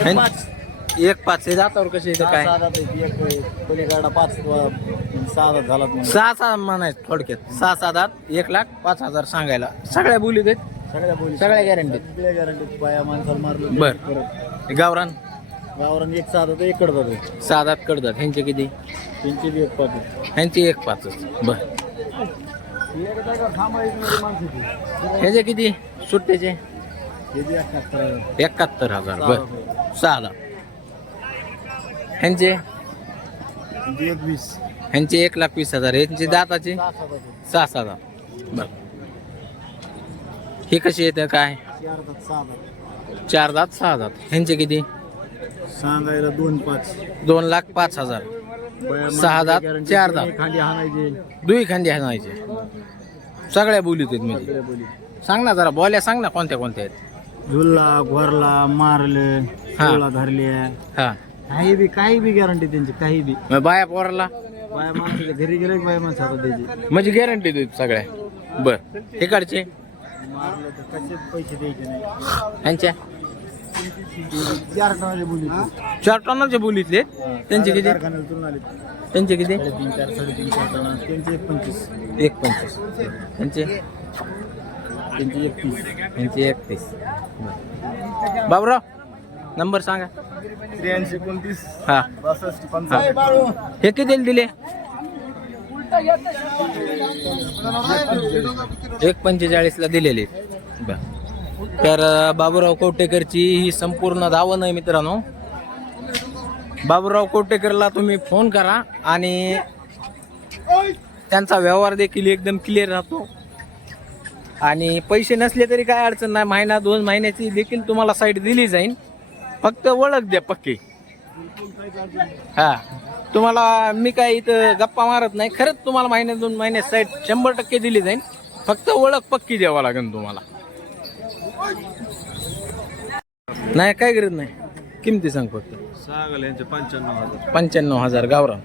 एक पाच हे जातावर कसे काय पलीकडा 5-6 झाला. 6 म्हणायचं थोडक्यात 6 दात 1,05,000 सांगायला. सगळ्या बोलीत आहेत, सगळ्या गॅरंटीत पाया माणसाला मारलं. बर गावरान गावरान 1 दात इकडे जातो. 6 दात कडतात. ह्यांचे किती? त्यांची बी 1 पाच. ह्यांची 1 पाच. बर ह्याचे किती सुट्ट्याचे? 71,000. बर 6 दात. ह्यांचे 21. ह्यांचे 1,20,000. ह्यांचे दाताचे 6 दात. बर हे कसे येतं काय? 4 दात 6 दात. ह्यांचे किती सांगायला? 2,5. 2,05,000. 6 दात 4 दात. खाली हाणायचे, दुई खांदी हाणायचे. सगळ्या बोलीत आहेत म्हणजे. सांग ना जरा बोल्या सांग ना कोणत्या कोणत्या आहेत? झुलला, घोरला, मारले, सोळा धरले. हा काही बी गॅरंटी त्यांची. काही बी मग बाया पोराला बाया माणसाच्या घरी गेले की बाया माणसं हातात द्यायची. म्हणजे गॅरंटी देत सगळ्या. बर इकडचे मारलं तर कसे पैसे द्यायचे नाही. ह्यांच्या 4 टनाचे बोली. 4 टनाचे बोलीतले. त्यांचे किती? त्यांचे किती? 3-4 3.5 टन. त्यांचे 1.25. 1.25. त्यांचे 31. त्यांचे 31. बाबराव नंबर सांगा. 83 29 हा 62 55. हे किती दिले? 1.45 दिलेले. बर तर बाबूराव कवटेकरची ही संपूर्ण दावण आहे मित्रांनो. बाबूराव कवटेकरला तुम्ही फोन करा आणि त्यांचा व्यवहार देखील एकदम क्लिअर राहतो. आणि पैसे नसले तरी काय अडचण नाही. 1-2 महिन्याची देखील तुम्हाला साईट दिली जाईल. फक्त ओळख द्या पक्की. हा तुम्हाला मी काय इथं गप्पा मारत नाही. खरंच तुम्हाला 1-2 महिन्यात साईट 100% दिली जाईल. फक्त ओळख पक्की द्यावा लागेल तुम्हाला. नाही काय गरज नाही. किमती सांग फक्त. सांगाल यांचे 95,000. 95,000 गावरान.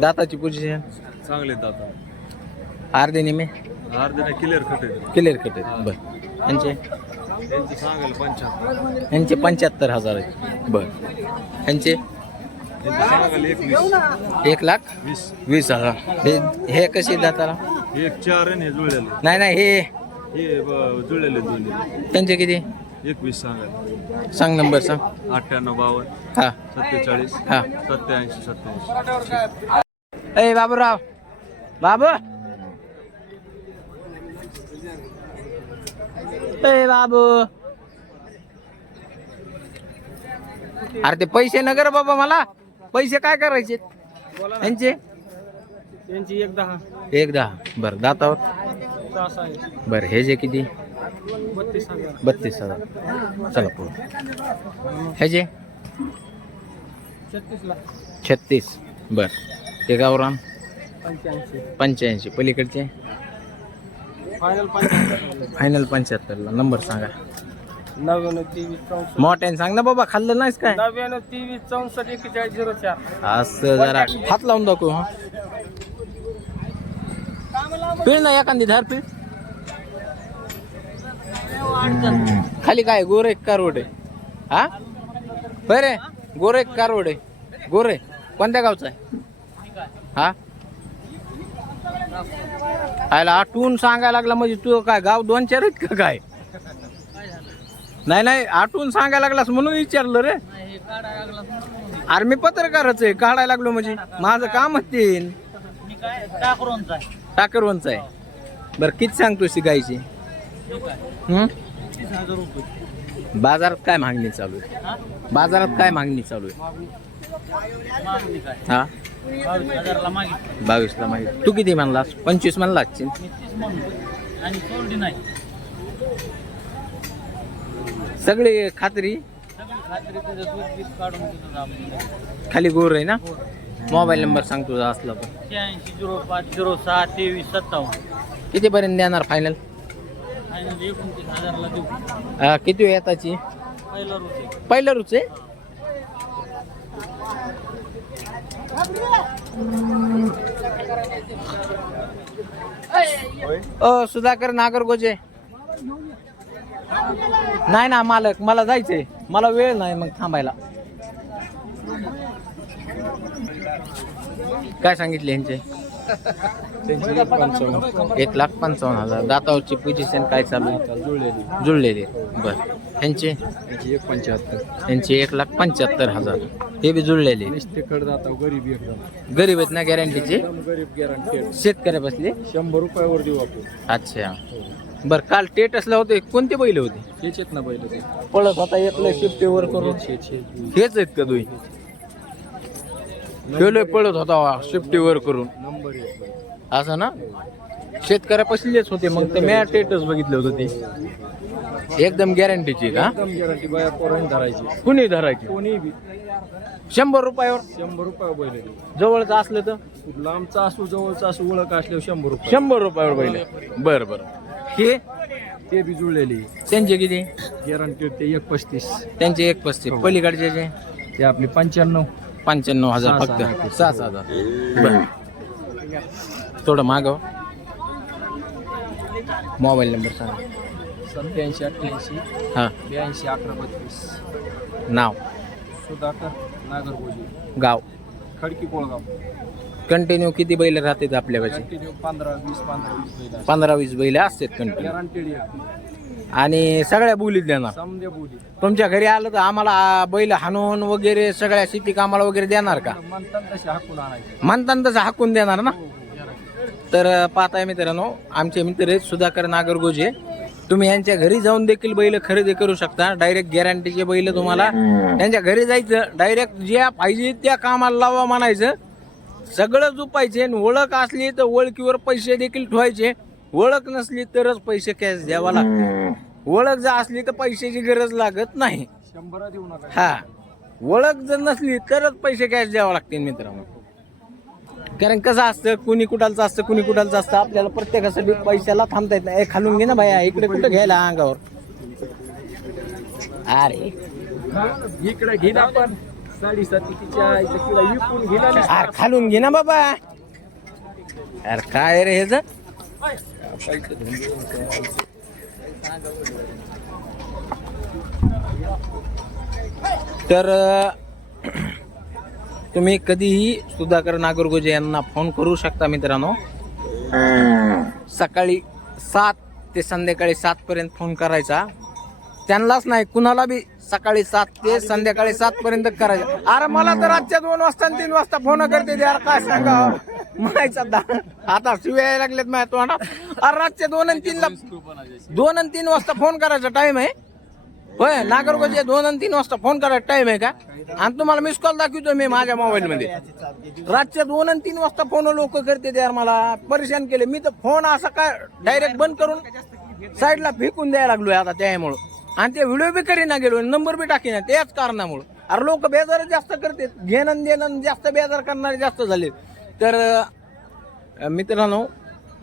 दाताची पोझिशन चांगले दात. अर्धे निमे अर्धे क्लिअर कट आहे. क्लिअर कट आहेत. बर यांचे सांगाल 75. यांचे 75,000 आहेत. बर यांचे सांगाल 1,20,000. हे कसे दाताला? 1-4 हे जुळलेले. नाही हे जुळलेले जुळलेले. त्यांचे किती? 21 सांगाल. सांग नंबर सांग. 98 हा 47 हा 87 87. ए बाबूराव बाबू ए बाबू अरे ते पैसे नगर बाबा मला. पैसे काय करायचे यांचे? त्यांची 1-10. 1-10. बरं दातावर. बरं हे जे किती? 32,000. चला पुढे. हे जे 36. बर ते गावरान 85. पलीकडचे फायनल 75ला. नंबर सांगा. 99 मोठ्याने सांग ना बाबा. खाल्लं नाहीस काय? 99 64 41 04. असं जरा हात लावून दाखव. हा पिळ ना एखादी धार पिळ. खाली काय गोरे कारवडे? हा बरे गोरे कारवडे. गोरे कोणत्या गावचा आहे? हा आयला आठवून सांगायला लागला म्हणजे तू काय गाव 2-4 आहेत का काय? नाही आठवून सांगायला लागलास म्हणून विचारलं रे. अरे मी पत्रकारच आहे. काढायला लागलो म्हणजे माझं कामच ते. टाकरवंच आहे. बरं किती सांगतो गायची? बाजारात काय मागणी चालू आहे? बाजारात काय मागणी चालू आहे? हा 22ला मागितली. तू किती म्हणलास? 25 म्हणलास. सगळी खात्री खाली गोर आहे ना. मोबाईल नंबर सांग तुझा असला पण. 86 05 06 23 57. किती पर्यंत देणार फायनल? 29,000 ला देऊ. किती येताची? पहिला रुच आहे. सुधाकर नागरगोजे नाही ना मालक, मला जायचंय, मला वेळ नाही मग थांबायला. काय सांगितले यांचे? 1,55,000. दातावरची पोझिशन काय चालू आहे? जुळलेले. बर. यांचे 1,75,000. हे बी जुळलेले. गरीब आहेत ना गॅरंटीचे? शेतकऱ्या बसले 100 रुपयावर देऊ आपण. अच्छा. बर, काल स्टेटसला होते, कोणते बैल होते? हेच आहेत ना बैल, पळत होता एकलं शिफ्टीवर करून. हेच आहेत का तुम्ही? पळत होता शिफ्टीवर करून असं ना? शेतकऱ्या पसलेच होते. मग ते मॅ स्टेटस बघितलं होतं ते. एकदम गॅरंटीची का? गॅरंटी धरायची. कुणी धरायची? कोणी 100 रुपयावर? 100 रुपयावर बैल. जवळचं असलं तर? लांबचा असू जवळचा असू, ओळख असल्यावर 100 रुपये. 100 रुपयावर बैल. बरं बरं. हे ते बी जुळलेली. त्यांचे किती गॅरंटी? ते 1,35,000. त्यांचे 1,35,000. पलीकडचे ते आपले 95,000 फक्त. 6,000. बरं. थोडं मागव. मोबाईल नंबर सांगा. 8788 हां 82 1132. नाव? सुधाकर नागरगोजी. गाव? खडकी कोळगाव. कंटिन्यू किती बैल राहतात आपल्यापाशी? 15-20 बैल असतात कंटिन्यू. आणि सगळ्या बोलीत देणार? तुमच्या घरी आलं तर आम्हाला बैल हाणून वगैरे सगळ्या शेती कामाला वगैरे देणार का? म्हणतात तसं हाकून देणार ना? तर पाहताय मित्रांनो, आमचे मित्र आहेत सुधाकर नागरगोजे. तुम्ही यांच्या घरी जाऊन देखील बैल खरेदी करू शकता. डायरेक्ट गॅरंटीचे बैल तुम्हाला त्यांच्या घरी जायचं, डायरेक्ट ज्या पाहिजे त्या कामाला लावा म्हणायचं, सगळं जुपायचे. ओळख असली तर ओळखीवर पैसे देखील ठेवायचे. ओळख नसली तरच पैसे कॅश द्यावा लागतो. ओळख जर असली तर पैशाची गरज लागत नाही. 100 देऊ नका. हा, ओळख जर नसली तरच पैसे कॅश द्यावा लागतील मित्रांनो. कारण कसं असतं, कुणी कुठालचं असतं, कुणी कुठालचं असतं. आपल्याला प्रत्येकासाठी पैशाला थांबता येत नाही. खालून घे ना बाया, इकडे कुठं घ्यायला अंगावर? अरे इकडे घे ना, पण 7.5 अरे खालून घे ना बाबा. अरे काय रे हेच? तर तुम्ही कधीही सुधाकर नागरगोजे यांना फोन करू शकता मित्रांनो. सकाळी 7 ते संध्याकाळी 7 पर्यंत फोन करायचा. त्यांनाच नाही, कुणाला बी सकाळी 7 ते संध्याकाळी 7 पर्यंत करायचं. अरे मला तर रातच्या 2 वाजता 3 वाजता फोन करते यार, काय सांगा म्हणायचा. आता शिव्या यायला लागलेत माझ्या तोंडात. अरे रातच्या 2 आणि 3 वाजता फोन करायचा टाइम आहे होय? नागरगोजे 2 आणि 3 वाजता फोन करायचा टाइम आहे का? आणि तुम्हाला मिस कॉल दाखवतो मी माझ्या मोबाईल मध्ये. रातच्या 2 आणि 3 वाजता फोन लोक करते यार, मला परेशान केले. मी तर फोन असा काय डायरेक्ट बंद करून साईडला फेकून द्यायला लागलोय आता त्यामुळं. आणि ते व्हिडिओ बी करीना गेलो, नंबर बी टाकीना त्याच कारणामुळं. अरे लोक बेजार जास्त करते, घेणं देणं जास्त, बेजार करणारे जास्त झाले. तर मित्रांनो,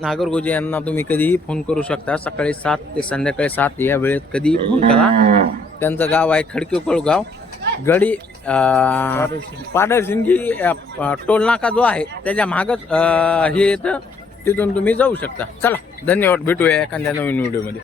नागरगोजे यांना तुम्ही कधीही फोन करू शकता. सकाळी 7 ते संध्याकाळी 7 या वेळेत कधीही फोन करा. त्यांचं गाव आहे खडकी कोळगाव. गडी पाडरसिंगी टोल नाका जो आहे त्याच्या मागच हे येतं, तिथून तुम्ही जाऊ शकता. चला, धन्यवाद. भेटूया एखाद्या नवीन व्हिडिओमध्ये.